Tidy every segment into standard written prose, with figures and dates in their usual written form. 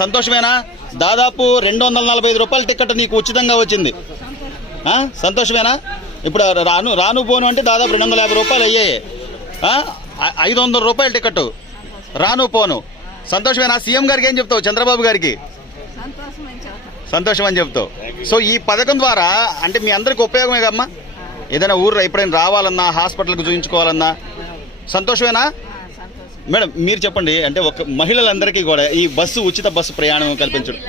సంతోషమేనా? దాదాపు 245 రూపాయల టికెట్ నీకు ఉచితంగా వచ్చింది. సంతోషమేనా? ఇప్పుడు రాను పోను అంటే దాదాపు 250 రూపాయలు అయ్యాయి. 500 రూపాయల టికెట్ రాను పోను. సంతోషమేనా? సీఎం గారికి ఏం చెప్తావు? చంద్రబాబు గారికి సంతోషం అని చెప్తావు. సో ఈ పథకం ద్వారా అంటే మీ అందరికి ఉపయోగమే కమ్మా. ఏదైనా ఊర్లో ఎప్పుడైనా రావాలన్నా, హాస్పిటల్కి చూపించుకోవాలన్నా సంతోషమేనా? మేడం మీరు చెప్పండి. అంటే ఒక మహిళలందరికీ కూడా ఈ ఉచిత బస్సు ప్రయాణం కల్పించడం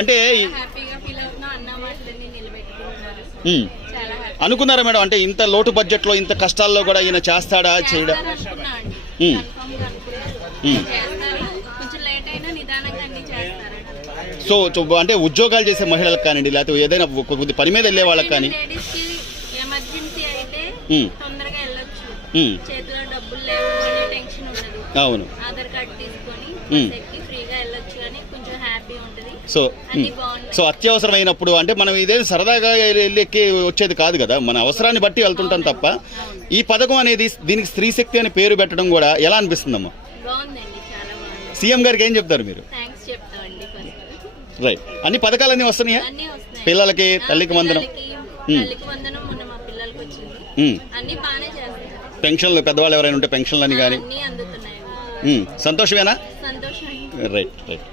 అంటే అనుకున్నారా మేడం? అంటే ఇంత లోటు బడ్జెట్లో ఇంత కష్టాల్లో కూడా ఈయన చేస్తాడా చేయడా? సో అంటే ఉద్యోగాలు చేసే మహిళలకు కానివ్వండి, లేకపోతే ఏదైనా కొద్ది పని మీద వెళ్ళే వాళ్ళకి కానీ అవును. సో అత్యవసరమైనప్పుడు అంటే మనం ఇదేం సరదాగా వెళ్ళి వచ్చేది కాదు కదా, మన అవసరాన్ని బట్టి వెళ్తుంటాం తప్ప. ఈ పథకం అనేది దీనికి స్త్రీ శక్తి అని పేరు పెట్టడం కూడా ఎలా అనిపిస్తుందమ్మా? సీఎం గారికి ఏం చెప్తారు మీరు? రైట్. అన్ని పథకాలన్నీ వస్తున్నాయా పిల్లలకి? తల్లికి వందనం, పెన్షన్లు, పెద్దవాళ్ళు ఎవరైనా ఉంటే పెన్షన్లు అని కానీ సంతోషమేనా? Right right.